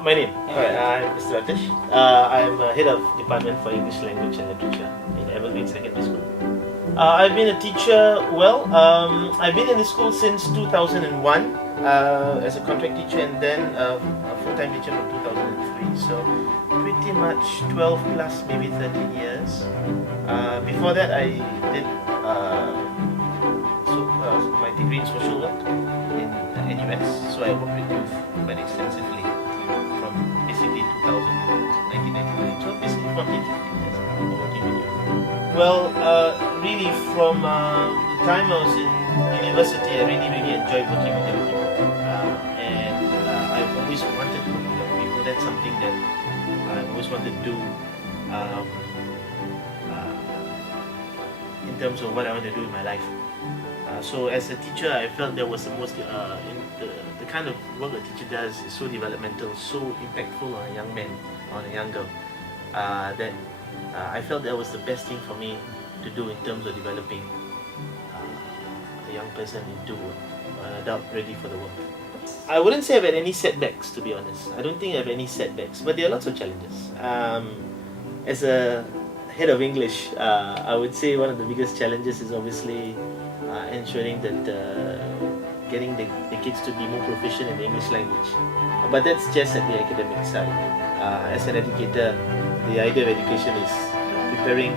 My name. Alright, I'm Mr Ratish. I'm head of Department for English Language and Literature in Evergreen Secondary School. I've been a teacher, I've been in the school since 2001 as a contract teacher, and then a full-time teacher from 2003. So pretty much 12 plus, maybe 13 years. Before that, I did my degree in social work in NUS. So I worked with youth quite extensively from basically 1999. So basically 14, 15 years working with youth. Well, really from the time I was in university, I really enjoyed working with young people. I've always wanted to work with young people. That's something that I've always wanted to do in terms of what I want to do in my life. So as a teacher, I felt that was the most, the kind of work a teacher does is so developmental, so impactful on a young man, on a young girl, that I felt that was the best thing for me to do in terms of developing a young person into an adult ready for the world. I wouldn't say I've had any setbacks, to be honest. I don't think I have any setbacks, but there are lots of challenges. As a head of English, I would say one of the biggest challenges is obviously ensuring that getting the kids to be more proficient in the English language. But that's just at the academic side. As an educator, the idea of education is preparing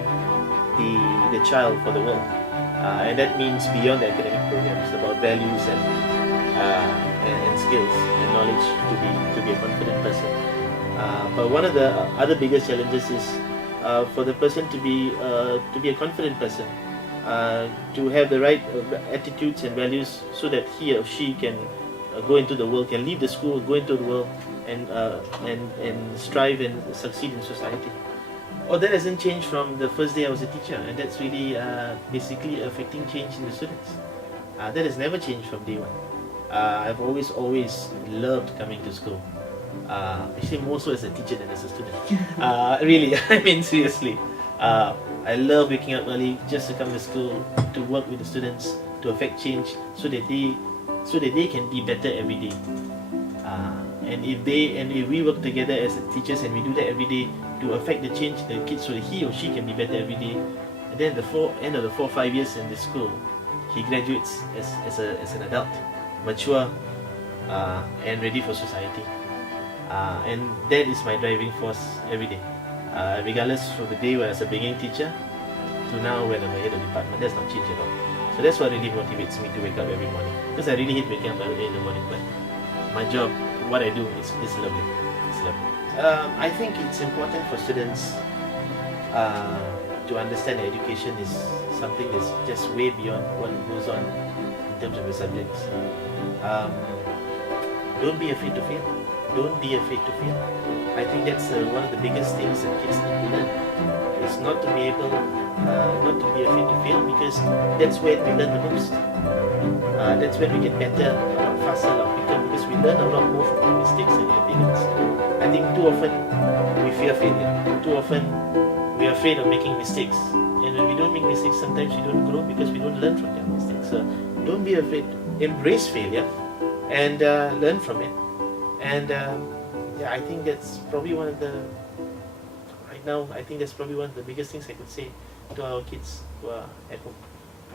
the child for the world. And that means beyond the academic programs, about values and skills and knowledge to be a confident person. But one of the other biggest challenges is for the person to be a confident person, to have the right attitudes and values so that he or she can go into the world, can leave the school, go into the world, and strive and succeed in society. Oh, that hasn't changed from the first day I was a teacher, and that's really basically affecting change in the students. That has never changed from day one. I've always loved coming to school. Actually more so as a teacher than as a student. Really, I mean seriously. I love waking up early just to come to school, to work with the students, to affect change so that they can be better every day. And if we work together as teachers and we do that every day to affect the change the kids so that he or she can be better every day, and then at the end of the 4 or 5 years in the school, he graduates as an adult, mature, and ready for society. And that is my driving force every day. Regardless of the day when I was a beginning teacher to now when I'm a head of department, that's not changed at all. So that's what really motivates me to wake up every morning. Because I really hate waking up early in the morning, but my job, what I do is lovely. It's lovely. I think it's important for students to understand that education is something that's just way beyond what goes on in terms of the subjects. Don't be afraid to fail. Don't be afraid to fail. I think that's one of the biggest things that kids need to learn. Is not to be afraid to fail, because that's where we learn the most. That's when we get better, a lot faster, a lot quicker, because we learn a lot more from our mistakes and failures. I think too often we fear failure. Too often we are afraid of making mistakes. And when we don't make mistakes, sometimes we don't grow because we don't learn from their mistakes. So don't be afraid. Embrace failure and learn from it. And I think that's probably one of the biggest things I could say to our kids who are at home.